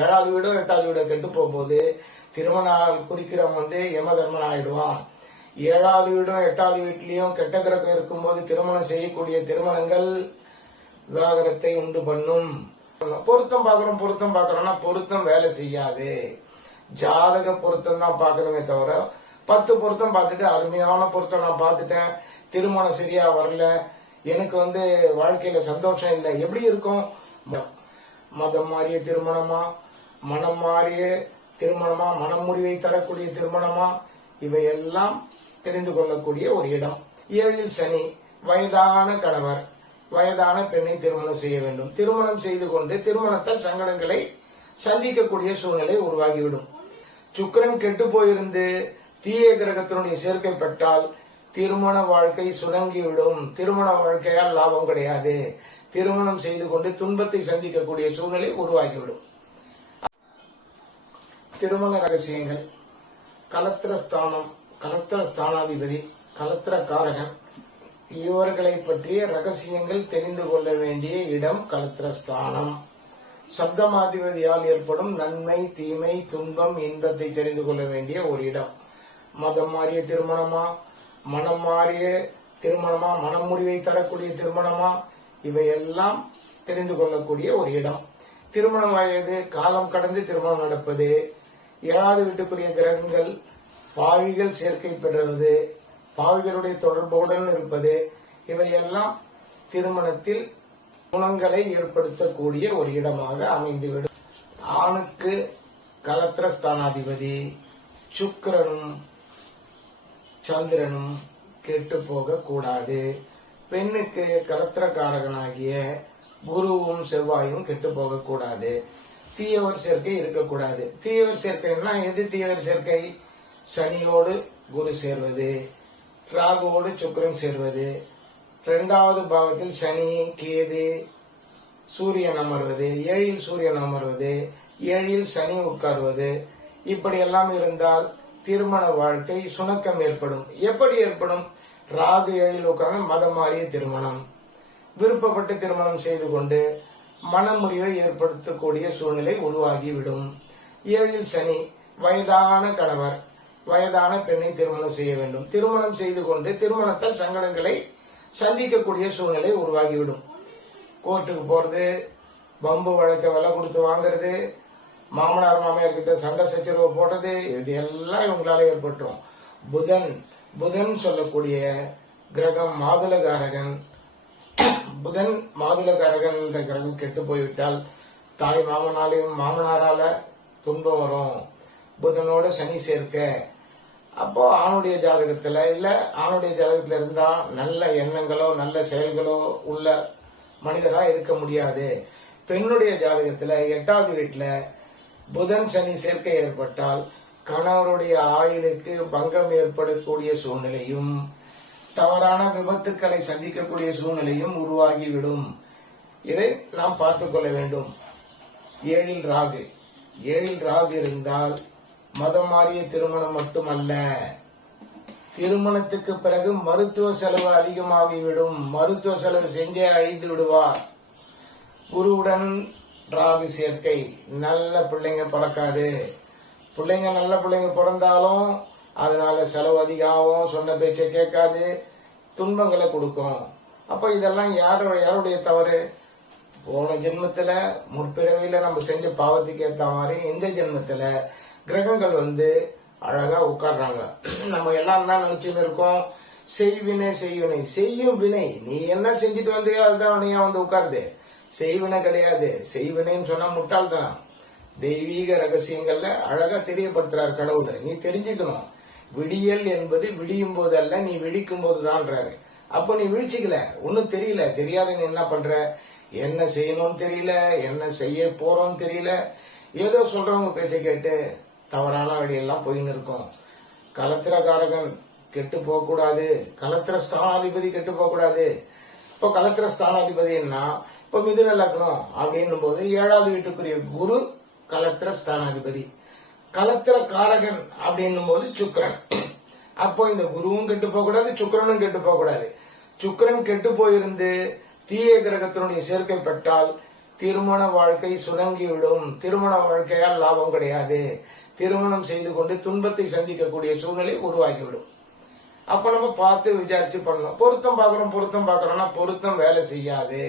ஏழாவது வீடோ எட்டாவது வீடோ கெட்டு போகும்போது திருமணம் குறிக்கிறவன் வந்து யம தர்மன் ஆயிடுவான் ஏழாவது வீடும் எட்டாவது வீட்லயும் கெட்ட கிரகம் இருக்கும்போது திருமணம் செய்யக்கூடிய திருமணங்கள் விவாகரத்தை உண்டு பண்ணும். பொருத்தம் பார்க்கறோம் பொருத்தம் பார்க்கறோம்னா பொருத்தம் வேலை செய்யாது. ஜாதக பொருத்தம் தான் பார்க்கணுமே தவிர பத்து பொருத்தம் பார்த்துட்டு அருமையான பொருத்தம் நான் பார்த்துட்டேன் திருமணம் சரியா வரல எனக்கு வந்து வாழ்க்கையில சந்தோஷம் இல்லை. எப்படி இருக்கும்? மதம் மாறிய திருமணமா? மனம் மாறிய திருமணமா? மனம் முடிவை தரக்கூடிய திருமணமா? இவையெல்லாம் தெரிந்து கொள்ளக்கூடிய ஒரு இடம். ஏழில் சனி வயதான கணவர் வயதான பெண்ணை திருமணம் செய்ய வேண்டும். திருமணம் செய்து கொண்டு திருமணத்தால் சங்கடங்களை சந்திக்கக்கூடிய சூழ்நிலை உருவாகிவிடும். சுக்கரன் கெட்டு போயிருந்து தீய கிரகத்தினுடைய சேர்க்கை பெற்றால் திருமண வாழ்க்கை சுணங்கிவிடும். திருமண வாழ்க்கையால் லாபம் கிடையாது. திருமணம் செய்து கொண்டு துன்பத்தை சந்திக்கக்கூடிய சூழ்நிலை உருவாகிவிடும். திருமண ரகசியங்கள். கலத்திரஸ்தானம் ஸ்தானம் கலத்திரக்காரகன் ஸ்தானாதிபதி இவர்களை பற்றிய ரகசியங்கள் தெரிந்து கொள்ள வேண்டிய இடம் கலத்திரஸ்தானம் சப்தமாதிபதியால் ஏற்படும் நன்மை தீமை துன்பம் இன்பத்தை தெரிந்து கொள்ள வேண்டிய ஒரு இடம். மதம் மாறிய திருமணமா? மனம் மாறிய திருமணமா மனம் முடிவை தரக்கூடிய திருமணமா இவையெல்லாம் தெரிந்து கொள்ளக்கூடிய ஒரு இடம். திருமணம் வயது காலம் கடந்து திருமணம் நடப்பது ஏழாவது வீட்டுக்குரிய கிரகங்கள் பாவிகள் சேர்க்கை பெறுவது பாவிகளுடைய தொடர்புடன் இருப்பது இவையெல்லாம் திருமணத்தில் குணங்களை ஏற்படுத்தக்கூடிய ஒரு இடமாக அமைந்துவிடும். ஆணுக்கு கலத்திர ஸ்தானாதிபதி சுக்கரனும் சந்திரனும் கெட்டு போக கூடாது பெண்ணுக்கு கலத்திரக்காரகனாகிய குருவும் செவ்வாயும் கெட்டு போக கூடாது தீயவர் சேர்க்கை இருக்கக்கூடாது. தீயவர் சேர்க்கைன்னா எது தீயவர் சேர்க்கை? சனியோடு குரு சேர்வது ராகுவோடு சுக்கரன் சேர்வது. இரண்டாவது பாவத்தில் சனி கேது சூரியன் அமர்வது ஏழில் சூரியன் அமர்வது ஏழில் சனி உட்கார்வது. இப்படி எல்லாம் இருந்தால் திருமண வாழ்க்கை சுணக்கம் ஏற்படும். எப்படி ஏற்படும்? ராகு ஏழில் உட்கார்ந்து மதம் மாறிய திருமணம். விருப்பப்பட்டு திருமணம் செய்து கொண்டு மனமுறிவை ஏற்படுத்தக்கூடிய சூழ்நிலை உருவாகிவிடும். ஏழில் சனி வயதான கணவர் வயதான பெண்ணை திருமணம் செய்ய வேண்டும். திருமணம் செய்து கொண்டு திருமணத்தால் சங்கடங்களை சந்திக்கக்கூடிய சூழ்நிலை உருவாகிவிடும். கோர்ட்டுக்கு போறது பம்பு வழக்க விலை கொடுத்து வாங்குறது மாமனார் மாமியார் கிட்ட சண்டை சச்சரவு போடுறது இது எல்லாம் இவங்களால ஏற்பட்டுரும் புதன் புதன் சொல்லக்கூடிய கிரகம் மாதுளகாரகன். புதன் மாதுளகாரகன் என்ற கிரகம் கெட்டு போய்விட்டால் தாய் மாமனாலையும் மாமனாரால துன்பம் வரும். புதனோட சனி சேர்க்க. அப்போ ஆணுடைய ஜாதகத்துல இல்ல ஆணுடைய ஜாதகத்துல இருந்தா நல்ல எண்ணங்களோ நல்ல செயல்களோ உள்ள மனிதரா இருக்க முடியாது. பெண்ணுடைய ஜாதகத்துல எட்டாவது வீட்டுல புதன் சனி சேர்க்கை ஏற்பட்டால் கணவருடைய ஆயுளுக்கு பங்கம் ஏற்படக்கூடிய சூழ்நிலையும் தவறான விபத்துக்களை சந்திக்கக்கூடிய சூழ்நிலையும் உருவாகிவிடும். இதை நாம் பார்த்துக் கொள்ள வேண்டும். ஏழில் ராகு. ஏழில் ராகு இருந்தால் மதம் மாறிய திருமணம் மட்டுமல்ல. திருமணத்துக்கு பிறகு மருத்துவ செலவு அதிகமாகிவிடும். மருத்துவ செலவு செஞ்சே அழிந்து விடுவார். குருவுடன் ராகு சேர்க்கை. நல்ல பிள்ளைங்க பிறக்காது. பிள்ளைங்க நல்ல பிள்ளைங்க பிறந்தாலும் அதனால செலவு அதிகமாகும் சொன்ன பேச்சை கேட்காது துன்பங்களை கொடுக்கும். அப்போ இதெல்லாம் யாரோட யாருடைய தவறு? போன ஜென்மத்தில் முற்பிறவையில் நம்ம செஞ்ச பாவத்துக்கு ஏற்ற மாதிரி இந்த ஜென்மத்தில் கிரகங்கள் வந்து அழகாக உட்காடுறாங்க நம்ம எல்லாம் தான் நினச்சின்னு இருக்கோம். செய்வினை செய்வினை. செய்யும் வினை. நீ என்ன செஞ்சுட்டு வந்தியோ அதுதான் நீயா வந்து உட்காருது. செய்வினை கிடையாது. செய்வனைன்னு சொன்னா முட்டாள்தான். தெய்வீக ரகசியங்கள்ல அழகா தெரியப்படுத்துறார் கடவுளை. நீ தெரிஞ்சுக்கணும். விடியல் என்பது விடியும் போது அல்ல நீ விழிக்கும் போதுதான்றாரு அப்போ நீ விழிச்சிக்கல. ஒன்னும் தெரியல. தெரியாத நீ என்ன பண்ற? என்ன செய்யணும்னு தெரியல. என்ன செய்ய போறோம்னு தெரியல. ஏதோ சொல்றவங்க பேச்சை கேட்டு தவறான வழியெல்லாம் போயின்னு இருக்கும் கலத்திரக்காரகன் கெட்டு போக கூடாது கலத்திர ஸ்தானாதிபதி கெட்டு போக கூடாது இப்போ கலத்திர ஸ்தானாதிபதினா இப்போ மிதுன லக்னம் அப்படின்னும் போது ஏழாவது வீட்டுக்குரிய குரு கலத்திர ஸ்தானாதிபதி. கலத்திர காரகன் அப்படின்னும் போது சுக்கரன். அப்போ இந்த குருவும் கெட்டு போகக்கூடாது சுக்கரனும் சுக்கிரனும் கெட்டு போகக்கூடாது சுக்கரன் கெட்டு போயிருந்து தீய கிரகத்தினுடைய சேர்க்கை பெற்றால் திருமண வாழ்க்கை சுணங்கிவிடும். திருமண வாழ்க்கையால் லாபம் கிடையாது. திருமணம் செய்து கொண்டு துன்பத்தை சந்திக்கக்கூடிய சூழ்நிலை உருவாகிவிடும். அப்ப நம்ம பார்த்து விசாரிச்சு பண்ணணும். பொருத்தம் பார்க்கறோம் பொருத்தம் பார்க்கறோம்னா பொருத்தம் வேலை செய்யாது.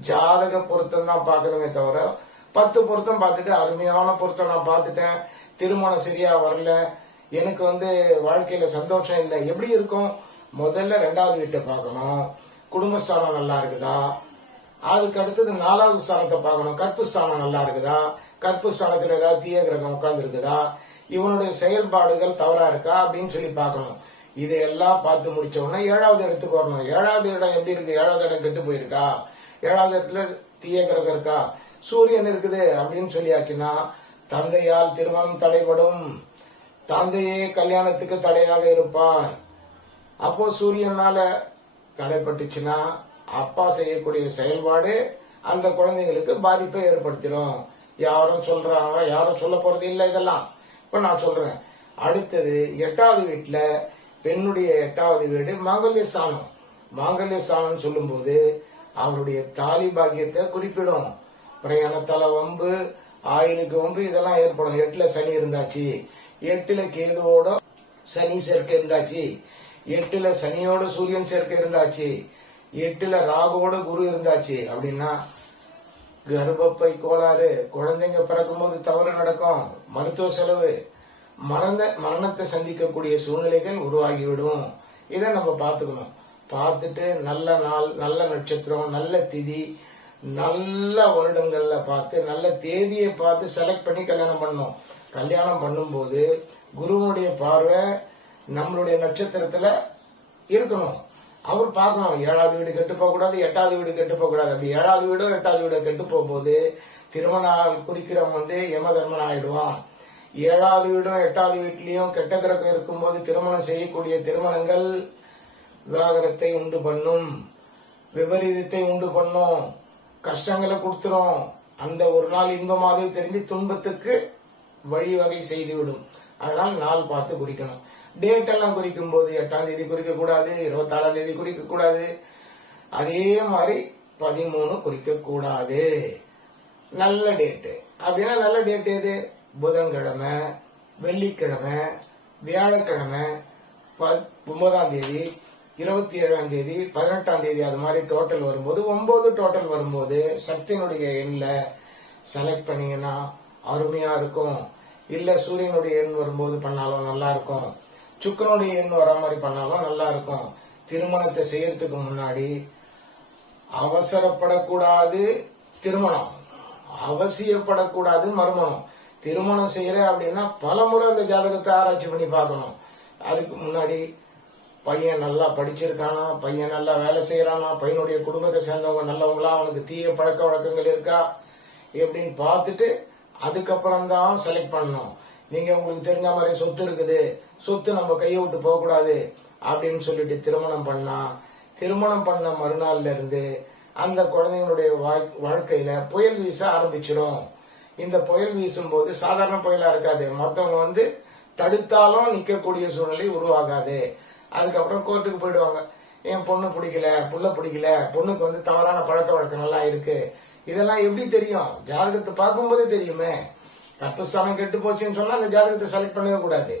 ஜாதக பொருத்தம் தான் பார்க்கணுமே தவிர பத்து பொருத்தம் பார்த்துட்டு அருமையான பொருத்தம் நான் பார்த்துட்டேன். திருமணம் சரியா வரல. எனக்கு வந்து வாழ்க்கையில சந்தோஷம் இல்லை. எப்படி இருக்கும்? முதல்ல ரெண்டாவது வீட்டை பார்க்கணும். குடும்பஸ்தானம் நல்லா இருக்குதா? அதுக்கு அடுத்தது நாலாவது ஸ்தானத்தை பார்க்கணும். கற்பு ஸ்தானம் நல்லா இருக்குதா? கற்பு ஸ்தானத்துல ஏதாவது தீய கிரகம் உட்கார்ந்து இருக்குதா இவனுடைய செயல்பாடுகள் தவறா இருக்கா? அப்படின்னு சொல்லி பார்க்கணும். இதையெல்லாம் பார்த்து முடிச்ச உடனே ஏழாவது இடத்துக்கு வரணும். ஏழாவது இடம் எப்படி இருக்கு? ஏழாவது இடம் கெட்டு போயிருக்கா? ஏழாவது இடத்துல தீய கிரகம் இருக்கா? சூரியன் இருக்குது அப்படின்னு சொல்லியாச்சுன்னா தந்தையால் திருமணம் தடைபடும். தந்தையே கல்யாணத்துக்கு தடையாக இருப்பார். அப்போ சூரியனால தடைப்பட்டுச்சுன்னா அப்பா செய்யக்கூடிய செயல்பாடு அந்த குழந்தைங்களுக்கு பாதிப்பை ஏற்படுத்திடும். யாரும் சொல்றாங்க யாரும் சொல்ல போறது இல்லை இதெல்லாம். இப்ப நான் சொல்றேன். அடுத்தது எட்டாவது வீட்டுல பெண்ணுடைய எட்டாவது வீடு மாங்கல்ய ஸ்தானம். மாங்கல்ய ஸ்தானம் சொல்லும்போது அவருடைய தாலி பாக்கியத்தை குறிப்பிடும். பிரயாணத்தால வம்பு ஆயினுக்கு வம்பு இதெல்லாம் ஏற்படும். எட்டுல சனி இருந்தாச்சு. எட்டுல கேதுவோட சனி சேர்க்கை இருந்தாச்சு. எட்டுல சனியோட சூரியன் சேர்க்கை இருந்தாச்சு. எட்டுல ராகுவோட குரு இருந்தாச்சு. அப்படின்னா கர்ப்பப்பை கோளாறு. குழந்தைங்க பிறக்கும்போது தவறு நடக்கும். மருத்துவ செலவு. மறந்த மரணத்தை சந்திக்கக்கூடிய சூழ்நிலைகள் உருவாகிவிடும். இதை நம்ம பார்த்துக்கணும். பார்த்துட்டு நல்ல நாள் நல்ல நட்சத்திரம் நல்ல திதி நல்ல வருடங்கள்ல பார்த்து நல்ல தேதியை பார்த்து செலக்ட் பண்ணி கல்யாணம் பண்ணோம். கல்யாணம் பண்ணும்போது குருவனுடைய பார்வை நம்மளுடைய நட்சத்திரத்துல இருக்கணும். அவர் பார்க்கணும் ஏழாவது வீடு கெட்டு போகக்கூடாது எட்டாவது வீடு கெட்டு போகக்கூடாது. அப்படி ஏழாவது வீடோ எட்டாவது வீடோ கெட்டு போகும்போது திருமணம் குறிக்கிறவன் வந்து யம தர்மன் ஆயிடுவான். ஏழாவது வீடும் எட்டாவது வீட்லயும் கெட்ட கிரகம் இருக்கும்போது திருமணம் செய்யக்கூடிய திருமணங்கள் விவாகரத்தை உண்டு பண்ணும். விபரீதத்தை உண்டு பண்ணும். கஷ்டங்களை கொடுத்துரும். அந்த ஒரு நாள் இன்பமாக தெரிஞ்சு துன்பத்துக்கு வழிவகை செய்துவிடும். அதனால் நாள் பார்த்து குறிக்கணும். டேட் எல்லாம் குறிக்கும் போது எட்டாம் தேதி குறிக்க கூடாது இருபத்தாறாம் தேதி குறிக்க கூடாது. அதே மாதிரி பதிமூணு குறிக்க கூடாது. நல்ல டேட்டு அப்படின்னா நல்ல டேட் எது? புதன்கிழமை வெள்ளிக்கிழமை வியாழக்கிழமை பத்- ஒன்பதாம் தேதி இருபத்தி ஏழாம் தேதி பதினெட்டாம் தேதி அது மாதிரி டோட்டல் வரும்போது ஒன்பது டோட்டல் வரும்போது சக்தியினுடைய எண்ணில் செலக்ட் பண்ணீங்கன்னா அருமையாக இருக்கும். இல்லை சூரியனுடைய எண் வரும்போது பண்ணாலும் நல்லா இருக்கும். சுக்கரனுடைய எண் வர மாதிரி பண்ணாலும் நல்லா இருக்கும். திருமணத்தை செய்யறதுக்கு முன்னாடி அவசரப்படக்கூடாது திருமணம். அவசியப்படக்கூடாது மறுமணம் திருமணம் செய்யற அப்படின்னா பல முறை அந்த ஜாதகத்தை ஆராய்ச்சி பண்ணி பார்க்கணும். அதுக்கு முன்னாடி பையன் நல்லா படிச்சிருக்கானா பையன் நல்லா வேலை செய்யறானா பையனுடைய குடும்பத்தை சேர்ந்தவங்க நல்லவங்களா அவனுக்கு தீய பழக்க வழக்கங்கள் இருக்கா எப்படின்னு பார்த்துட்டு அதுக்கப்புறம் தான் செலக்ட் பண்ணணும். நீங்க உங்களுக்கு தெரிஞ்ச மாதிரி சொத்து இருக்குது சொத்து நம்ம கையை விட்டு போக கூடாது அப்படின்னு சொல்லிட்டு திருமணம் பண்ணா திருமணம் பண்ண மறுநாள்ல இருந்து அந்த குழந்தைங்களுடைய வாழ்- வாழ்க்கையில புயல் வீச ஆரம்பிச்சிடும். இந்த புயல் வீசும் போது சாதாரண புயலா இருக்காது. மத்தவங்க வந்து தடுத்தாலும் நிக்கக்கூடிய சூழ்நிலை உருவாகாது. அதுக்கப்புறம் கோர்ட்டுக்கு போயிடுவாங்க. என் பொண்ணு பிடிக்கல? புள்ள பிடிக்கல? பொண்ணுக்கு வந்து தவறான பழக்க வழக்கங்கள்லாம் இருக்கு. இதெல்லாம் எப்படி தெரியும்? ஜாதகத்தை பார்க்கும்போதே தெரியுமே. கற்பஸ்தானம் கெட்டு போச்சுன்னு சொன்னா அந்த ஜாதகத்தை செலக்ட் பண்ணவே கூடாது.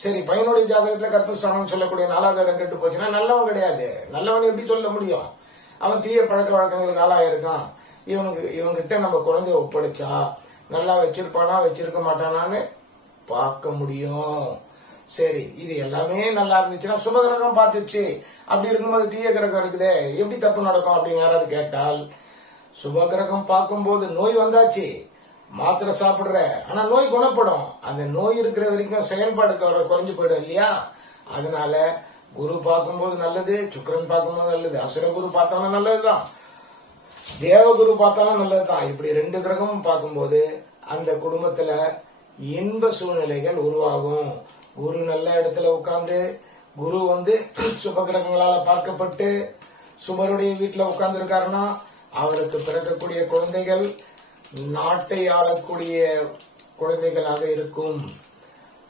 சரி பையனுடைய ஜாதகத்துல கற்பஸ்தானம் சொல்லக்கூடிய நாலாவது இடம் கெட்டு போச்சுன்னா நல்லவன் கிடையாது. நல்லவன் எப்படி சொல்ல முடியும்? அவன் தீய பழக்க வழக்கங்களுக்கு ஆளாயிருக்கான். இவனுக்கு இவன்கிட்ட நம்ம குழந்தைய ஒப்படைச்சா நல்லா வச்சிருப்பானா வச்சிருக்க மாட்டானான்னு பார்க்க முடியும். சரி இது எல்லாமே நல்லா இருந்துச்சுன்னா சுபகிரகம் பார்த்துச்சு. அப்படி இருக்கும்போது தீய கிரகம் இருக்குதே எப்படி தப்பு நடக்கும் அப்படின்னு யாராவது கேட்டால் சுபகிரகம் பார்க்கும்போது நோய் வந்தாச்சு. மாத்திரை சாப்பிடுற ஆனா நோய் குணப்படும். அந்த நோய் இருக்கிற வரைக்கும் செயல்பாடு குறைஞ்சு போயிடும் இல்லையா? அதனால குரு பார்க்கும்போது நல்லது சுக்கரன் பார்க்கும்போது நல்லது அசுர குரு பார்த்தாலும் நல்லதுதான். தேவகுரு பார்த்தாலும் நல்லதுதான். இப்படி ரெண்டு கிரகமும் பார்க்கும்போது அந்த குடும்பத்துல இன்ப சூழ்நிலைகள் உருவாகும். குரு நல்ல இடத்துல உட்கார்ந்து குரு வந்து சுபகிரகங்களால பார்க்கப்பட்டு சுபருடைய வீட்டுல உட்கார்ந்து இருக்காருன்னா அவருக்கு பிறக்கக்கூடிய குழந்தைகள் நாட்டை ஆளக்கூடிய குழந்தைகளாக இருக்கும்.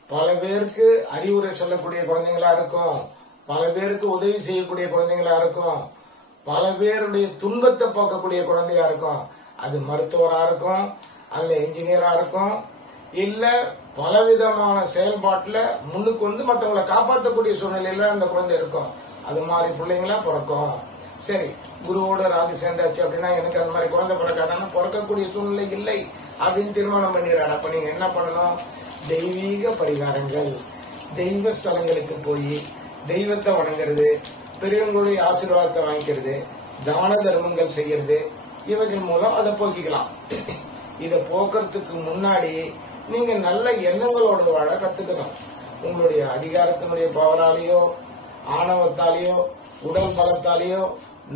பல பேருக்கு அறிவுரை சொல்லக்கூடிய குழந்தைங்களா இருக்கும். பல பேருக்கு உதவி செய்யக்கூடிய குழந்தைங்களா இருக்கும். பல பேருடைய துன்பத்தை பார்க்கக்கூடிய குழந்தையா இருக்கும். அது மருத்துவரா இருக்கும் அல்ல இன்ஜினியரா இருக்கும் இல்ல பலவிதமான செயல்பாட்டுல முன்னுக்கு வந்து மற்றவங்களை காப்பாற்றக்கூடிய சூழ்நிலையில அந்த குழந்தை இருக்கும். அது மாதிரி பிள்ளைங்களா பிறக்கும். சரி குருவோட ராகு சேர்ந்தாச்சு அப்படின்னா எனக்கு அந்த மாதிரி குழந்தை பிறக்காதான பிறக்கக்கூடிய சூழ்நிலை இல்லை அப்படின்னு தீர்மானம் பண்ணிடுறாரு. அப்ப நீங்க என்ன பண்ணணும்? தெய்வீக பரிகாரங்கள். தெய்வ ஸ்தலங்களுக்கு போய் தெய்வத்தை வணங்குறது பெரியவங்களுடைய ஆசீர்வாதத்தை வாங்கிக்கிறது தான தர்மங்கள் செய்யறது இவைகள் மூலம் அதை போக்கிக்கலாம். இத போக்குறதுக்கு முன்னாடி நீங்க நல்ல எண்ணங்களோட வாழ கத்துக்கணும். உங்களுடைய அதிகாரத்தினுடைய பவராலேயோ ஆணவத்தாலேயோ உடல் பலத்தாலேயோ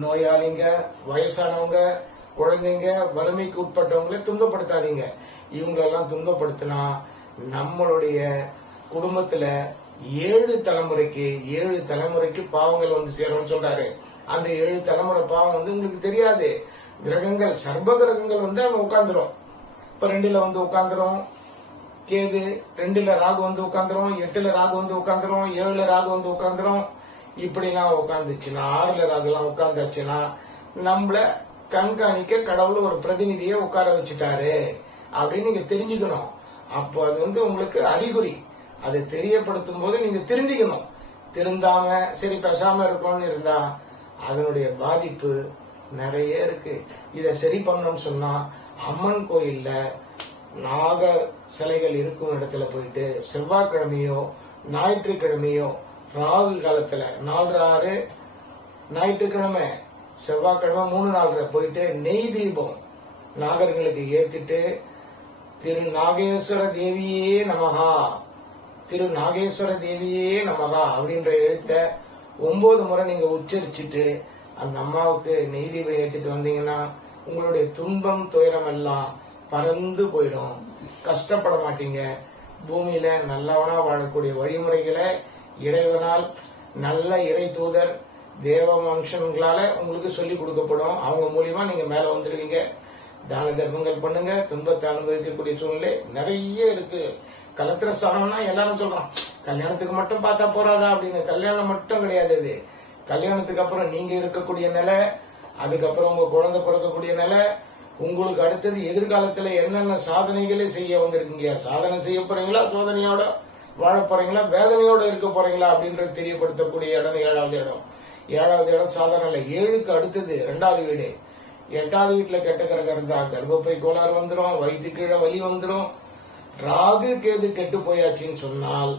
நோயாளிங்க வயசானவங்க குழந்தைங்க வறுமைக்கு உட்பட்டவங்களை துன்பப்படுத்தாதீங்க. இவங்களெல்லாம் துன்பப்படுத்தினா நம்மளுடைய குடும்பத்துல ஏழு தலைமுறைக்கு ஏழு தலைமுறைக்கு பாவங்கள் வந்து சேரும்னு சொல்றாரு. அந்த ஏழு தலைமுறை பாவம் வந்து உங்களுக்கு தெரியாது. கிரகங்கள் சர்ப கிரகங்கள் வந்து அங்க உட்காந்துரும் இப்ப ரெண்டுல வந்து உட்காந்துரும் கேது ரெண்டுல ராகு வந்து உட்காந்துரும் எட்டுல ராகு வந்து உட்காந்துரும் ஏழுல ராகு வந்து உட்காந்துரும் இப்படிலாம் உட்காந்துச்சுன்னா ஆறுல ராகுலாம் உட்காந்துச்சுன்னா நம்மள கண்காணிக்க கடவுள் ஒரு பிரதிநிதியை உட்கார வச்சுட்டாரு அப்படின்னு நீங்க தெரிஞ்சுக்கணும். அப்போ அது வந்து உங்களுக்கு அறிகுறி. அதை தெரியப்படுத்தும் போது நீங்க திருந்திக்கணும். திருந்தாம சரி பேசாம இருக்கணும்னு இருந்தா அதனுடைய பாதிப்பு நிறைய இருக்கு. இத சரி பண்ணணும்னு சொன்னா அம்மன் கோயில்ல நாக சிலைகள் இருக்கும் இடத்துல போயிட்டு செவ்வாய்க்கிழமையோ ஞாயிற்றுக்கிழமையோ ராகு காலத்துல நாலு ஆறு ஞாயிற்றுக்கிழமை செவ்வாய்க்கிழமை மூணு நாலு போயிட்டு நெய் தீபம் நாகர்களுக்கு ஏத்திட்டு திரு நாகேஸ்வர தேவியே நமகா திரு நாகேஸ்வர தேவியே நமகா அப்படின்ற எழுத்த ஒன்பது முறை நீங்க உச்சரிச்சுட்டு அந்த அம்மாவுக்கு நெய் தீபம் ஏத்திட்டு வந்தீங்கன்னா உங்களுடைய துன்பம் துயரம் எல்லாம் பறந்து போயிடும். கஷ்டப்பட மாட்டீங்க. பூமியில நல்லவனா வாழக்கூடிய வழிமுறைகளை இறைவனால் நல்ல இறை தூதர் தேவ மனுஷங்களால உங்களுக்கு சொல்லி கொடுக்கப்படும். அவங்க மூலியமா நீங்க மேல வந்துடுவீங்க தான தர்மங்கள் பண்ணுங்க. துன்பத்தை அனுபவிக்கக்கூடிய சூழ்நிலை நிறைய இருக்கு. கலத்திர ஸ்தானம்னா எல்லாரும் சொல்றோம் கல்யாணத்துக்கு மட்டும் பார்த்தா போறாதா? அப்படின்னு. கல்யாணம் மட்டும் கிடையாது இது கல்யாணத்துக்கு அப்புறம் நீங்க இருக்கக்கூடிய நிலை அதுக்கப்புறம் உங்க குழந்தை பிறக்கக்கூடிய நிலை உங்களுக்கு அடுத்தது எதிர்காலத்துல என்னென்ன சாதனைகளை செய்ய வந்திருக்கீங்க? சாதனை செய்ய போறீங்களா? சோதனையோட வாழ போறீங்களா? வேதனையோட இருக்க போறீங்களா? அப்படின்றது தெரியப்படுத்தக்கூடிய இடம் ஏழாவது இடம். ஏழாவது இடம் சாதனை இல்லை. ஏழுக்கு அடுத்தது ரெண்டாவது வீடு. எட்டாவது வீட்டுல கெட்ட கிரகம் தான் கர்ப்பப்பை கோளாறு வந்துடும் வயிற்று கீழே வலி வந்துடும் ராகு கேது கெட்டு போயாச்சுன்னு சொன்னால்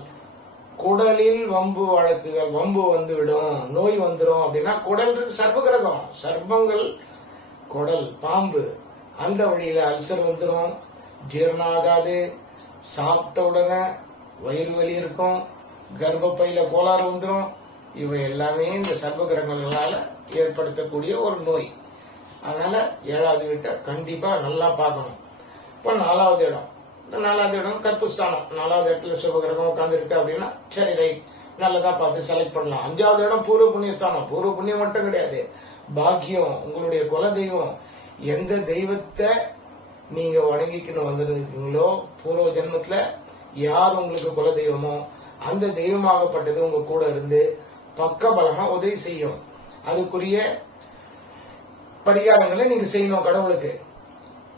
குடலில் வம்பு வழக்குகள் வம்பு வந்துவிடும் நோய் வந்துடும் அப்படின்னா குடல்ன்றது சர்ப்ப கிரகம். சர்ப்பங்கள் குடல் பாம்பு அந்த வழியில அல்சர் வந்துடும் ஜீரணம் ஆகாது சாப்பிட்ட உடனே வயிறு வலி இருக்கும். கர்ப்பப்பையில கோளாறு வந்துடும் இவை எல்லாமே இந்த சர்ப்ப கிரகங்களால ஏற்படுத்தக்கூடிய ஒரு நோய். அதனால ஏழாவது வீட்டை கண்டிப்பா நல்லா பார்க்கணும். இப்போ நாலாவது இடம். இந்த நாலாவது இடம் கற்புஸ்தானம் நாலாவது இடத்துல சுபகிரகம் உட்கார்ந்து இருக்கு அப்படின்னா சரி ரைட் நல்லதா பார்த்து செலக்ட் பண்ணலாம். அஞ்சாவது இடம் பூர்வ புண்ணியஸ்தானம். பூர்வ புண்ணியம் மட்டும் கிடையாது. பாக்கியம் உங்களுடைய குல தெய்வம் எந்த தெய்வத்தை நீங்க வணங்கிக்கணும் வந்திருக்கீங்களோ பூர்வ ஜென்மத்துல யார் உங்களுக்கு குல தெய்வமோ அந்த தெய்வமாகப்பட்டது உங்க கூட இருந்து பக்க பலமா உதவி செய்யும். அதுக்குரிய பரிகாரங்களை நீங்க செய்யணும் கடவுளுக்கு.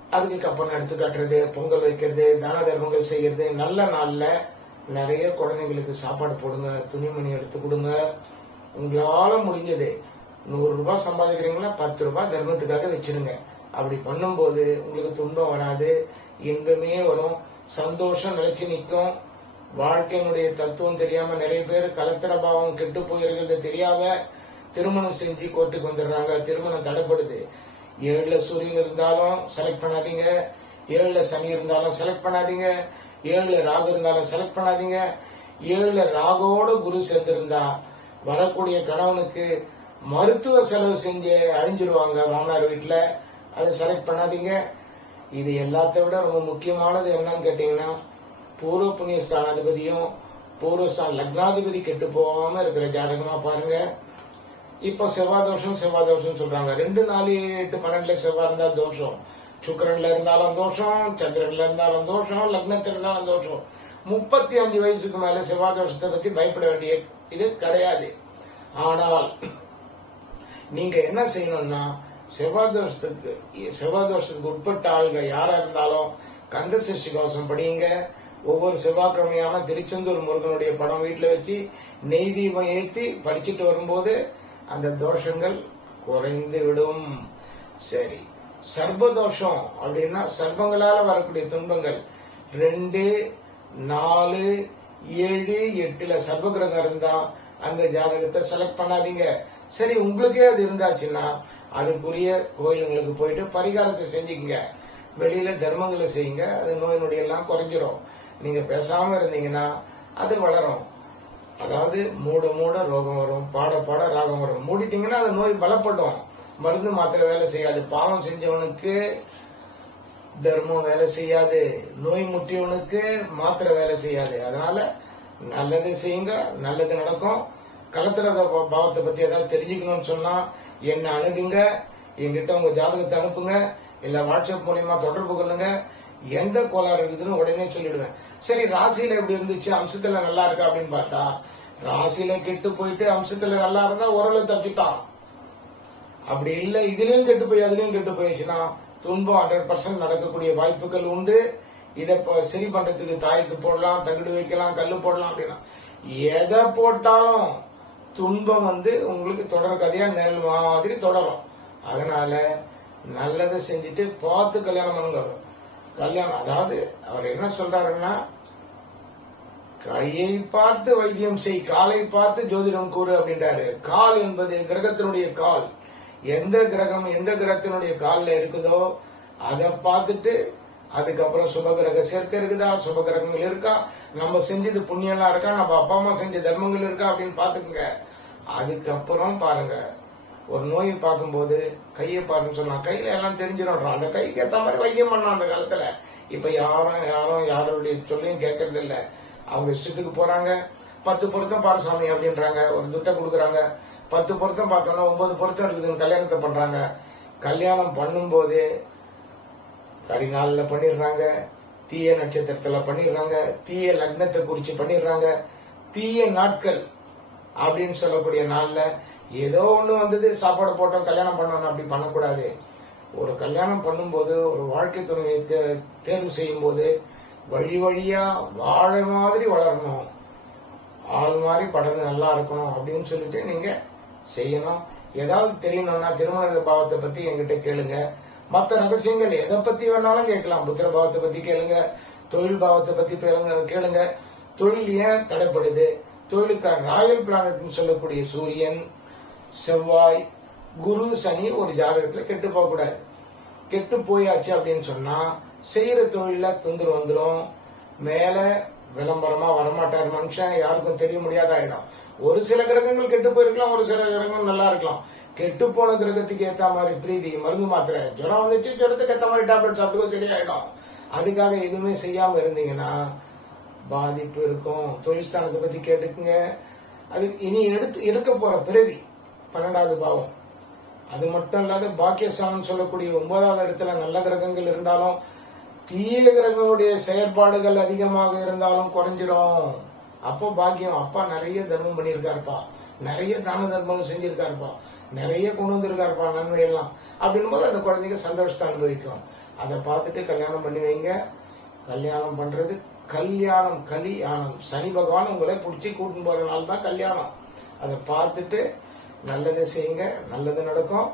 அதுக்கு கப்பன் எடுத்து காட்டுறது பொங்கல் வைக்கிறது தான தர்மங்கள் செய்யறது நல்ல நாள்ல நிறைய குழந்தைங்களுக்கு சாப்பாடு போடுங்க துணிமணி எடுத்து கொடுங்க. உங்களால முடிஞ்சது. நூறு ரூபாய் சம்பாதிக்கிறீங்களா பத்து ரூபாய் தர்மத்துக்காக வச்சிருங்க. அப்படி பண்ணும்போது உங்களுக்கு துன்பம் வராது. இன்பமே வரும். சந்தோஷம் நிலைச்சு நிற்கும். வாழ்க்கையினுடைய தத்துவம் தெரியாம நிறைய பேர் கலத்திர பாவம் கெட்டு போயிருக்கிறது தெரியாம திருமணம் செஞ்சு கோர்ட்டுக்கு வந்துடுறாங்க. திருமணம் தடைப்படுது. ஏழுல சூரியன் இருந்தாலும் செலக்ட் பண்ணாதீங்க. ஏழுல சனி இருந்தாலும் செலக்ட் பண்ணாதீங்க. ஏழுல ராகு இருந்தாலும் செலக்ட் பண்ணாதீங்க. ஏழுல ராகோடு குரு சேர்ந்திருந்தா வரக்கூடிய கணவனுக்கு மருத்துவ செலவு செஞ்சு அழிஞ்சிருவாங்க மாமனார் வீட்டுல. அதை செலக்ட் பண்ணாதீங்க. இது எல்லாத்த விட ரொம்ப முக்கியமானது என்னன்னு கேட்டீங்கன்னா பூர்வ புண்ணிய ஸ்தானாதிபதியும் பூர்வஸ்தான் லக்னாதிபதி கெட்டு போகாம இருக்கிற ஜாதகமா பாருங்க. இப்போ செவ்வாய் தோஷம் செவ்வாய் தோஷம் சொல்றாங்க. ரெண்டு நாலு எட்டு பன்னெண்டுல செவ்வாய் இருந்தா தோஷம். சுக்கரன்ல இருந்தாலும் தோஷம் சந்திரன்ல இருந்தாலும் தோஷம் லக்னத்துல இருந்தாலும் தோஷம். முப்பத்தி அஞ்சு வயசுக்கு மேல செவ்வாய் தோஷத்தை பத்தி பயப்பட வேண்டிய இது கிடையாது. ஆனால் நீங்க என்ன செய்யணும்னா செவ்வாய் தோஷத்துக்கு செவ்வாய் தோஷத்துக்கு உட்பட்ட ஆளுங்க யாரா இருந்தாலும் கந்த சஷ்டி கவசம் படியுங்க. ஒவ்வொரு செவ்வாய்க்கிழமையான திருச்செந்தூர் முருகனுடைய படம் வீட்டில் வச்சு நெய் தீபம் ஏற்றி படிச்சுட்டு வரும்போது அந்த தோஷங்கள் குறைந்து விடும். சரி. சர்பதோஷம் அப்படின்னா சர்பங்களால வரக்கூடிய துன்பங்கள். ரெண்டு நாலு ஏழு எட்டுல சர்வகிரகம் இருந்தா அந்த ஜாதகத்தை செலக்ட் பண்ணாதீங்க. சரி உங்களுக்கே அது இருந்தாச்சுன்னா அதுக்குரிய கோயிலுங்களுக்கு போயிட்டு பரிகாரத்தை செஞ்சுக்கங்க. வெளியில தர்மங்களை செய்யுங்க. அது நோய் நொடி எல்லாம் குறைஞ்சிரும். நீங்க பேசாம இருந்தீங்கன்னா அது வளரும். அதாவது மூட மூட ரோகம் வரும் பாட பாட ராகம் வரும். மூடிட்டீங்கன்னா அது நோய் பலப்படும். மருந்து மாத்திரை வேலை செய்யாது. பாவம் செஞ்சவனுக்கு தர்மம் வேலை செய்யாது. நோய் முற்றியவனுக்கு மாத்திரை வேலை செய்யாது. அதனால நல்லது செய்யுங்க. நல்லது நடக்கும். கலத்திரத பாவத்தை பத்தி ஏதாவது தெரிஞ்சுக்கணும்னு சொன்னா என்ன அணுகுங்க. என்கிட்ட உங்க ஜாதகத்தை அனுப்புங்க. இல்ல வாட்ஸ்அப் மூலியமா தொடர்பு கொள்ளுங்க. எந்த கோளாறு இருக்குதுன்னு உடனே சொல்லிடுவேன் சரி ராசியில எப்படி இருந்துச்சு? அம்சத்துல நல்லா இருக்கா அப்படின்னு பார்த்தா ராசியில கெட்டு போயிட்டு அம்சத்துல நல்லா இருந்தா ஓரளவு தப்பிட்டான் அப்படி இல்ல இதுலயும் கெட்டு போய் அதுலயும் கெட்டு போயிடுச்சுன்னா துன்பம் ஹண்ட்ரட் பர்சன்ட் நடக்கக்கூடிய வாய்ப்புகள் உண்டு. இதை சரி பண்றதுக்கு தாயத்து போடலாம் தகுடு வைக்கலாம் கல்லு போடலாம் அப்படின்னா எதை போட்டாலும் துன்பம் வந்து உங்களுக்கு தொடர் கதையா நெல் மாதிரி தொடரும். அதனால நல்லதை செஞ்சுட்டு பார்த்து கல்யாணம் பண்ணுங்க. கல்யாணம் அதாவது அவர் என்ன சொல்றாருன்னா கையை பார்த்து வைத்தியம் செய் காலை பார்த்து ஜோதிடம் கூறு அப்படின்றாரு. கால் என்பது கிரகத்தினுடைய கால். எந்த கிரகம் எந்த கிரகத்தினுடைய காலில் இருக்குதோ அதை பார்த்துட்டு அதுக்கப்புறம் சுபகிரக சேர்க்கை இருக்குதா? சுபகிரகங்கள் இருக்கா? நம்ம செஞ்சது புண்ணியம்லாம் இருக்கா? நம்ம அப்பா அம்மா செஞ்ச தர்மங்கள் இருக்கா அப்படின்னு பாத்துக்கோங்க அதுக்கப்புறம் பாருங்க. ஒரு நோய் பார்க்கும்போது கையை பாருன்னு சொன்னா கையில எல்லாம் தெரிஞ்சிடும் அந்த கைக்கு ஏத்த மாதிரி வைத்தியம் பண்ணான் அந்த காலத்துல. இப்ப யாரும் யாரும் யாருடைய சொல்லியும் கேட்கறது இல்ல. அவங்க இஷ்டத்துக்கு போறாங்க. பத்து பொருத்தம் பாரு சாமி அப்படின்றாங்க. ஒரு துட்டை கொடுக்குறாங்க. பத்து பொருத்தம் பார்த்தோம்னா ஒன்பது பொருத்தம் இருக்குதுன்னு கல்யாணத்தை பண்றாங்க. கல்யாணம் பண்ணும்போது கரிநாள்ல பண்ணிடுறாங்க தீய நட்சத்திரத்தில் பண்ணிடுறாங்க தீய லக்னத்தை குறித்து பண்ணிடுறாங்க தீய நாட்கள் அப்படின்னு சொல்லக்கூடிய நாளில் ஏதோ ஒன்று வந்தது சாப்பாடு போட்டோம் கல்யாணம் பண்ணணும் அப்படி பண்ணக்கூடாது. ஒரு கல்யாணம் பண்ணும்போது ஒரு வாழ்க்கை துணையை தே- தேர்வு செய்யும் போது வழி வழியா வாழை மாதிரி வளரணும். ஆள் மாதிரி படந்து நல்லா இருக்கணும் அப்படின்னு சொல்லிட்டு நீங்க செய்யணும். ஏதாவது தெரியணும்னா திருமண பாவத்தை பத்தி என்கிட்ட கேளுங்க. மற்ற ரகசியங்கள் எதை பத்தி வேணாலும் கேட்கலாம். புத்திர பாவத்தை பத்தி கேளுங்க தொழில் பாவத்தை பத்தி கேளுங்க. தொழில் ஏன் தடைப்படுது? தொழிலுக்கு ராயல் பிளானட்னு சொல்லக்கூடிய சூரியன் செவ்வாய் குரு சனி ஒரு ஜாதகத்துல கெட்டு போக கூடாது கெட்டு போயாச்சு அப்படின்னு சொன்னா செய்யற தொழில தொந்தரவு வந்துடும் மேல விளம்பரமா வரமாட்டார் மனுஷன் யாருக்கும் தெரிய முடியாத ஆயிடும். ஒரு சில கிரகங்கள் கெட்டு போயிருக்கலாம் ஒரு சில கிரகங்கள் நல்லா இருக்கலாம். கெட்டு போன கிரகத்துக்கு ஏத்த மாதிரி பிரீதி மருந்து மாத்திரை ஜுரம் வந்துச்சு ஜுரத்துக்கு ஏத்த மாதிரி டேப்லெட் சாப்பிட்டு சரியாயிடும். அதுக்காக எதுவுமே செய்யாம இருந்தீங்கன்னா பாதிப்பு இருக்கும். தொழிற்சாலத்தை பத்தி கேட்டுக்குங்க. அது இனி எடுத்து எடுக்க போற பிறவி பன்னெண்டாவது பாவம். அது மட்டும் இல்லாத பாக்கியஸ்தானம் சொல்லக்கூடிய ஒன்பதாவது இடத்துல நல்ல கிரகங்கள் இருந்தாலும் தீய கிரகங்களுடைய செயற்பாடுகள் அதிகமாக இருந்தாலும் குறைஞ்சிரும். அப்போ பாக்கியம் அப்பா நிறைய தர்மம் பண்ணியிருக்காருப்பா. நிறைய தான தர்மம் செஞ்சிருக்காருப்பா. நிறைய கொண்டு வந்திருக்காருப்பா நன்மை எல்லாம் அப்படின்னும் போது அந்த குழந்தைங்க சந்தோஷத்தை அனுபவிக்கும். அதை பார்த்துட்டு கல்யாணம் பண்ணி வைங்க. கல்யாணம் பண்றது கல்யாணம் கல்யாணம் சனி பகவான் உங்களை பிடிச்சி கூட்டின்னு போற நாள் தான் கல்யாணம். அதை பார்த்துட்டு நல்லது செய்யுங்க. நல்லது நடக்கும்.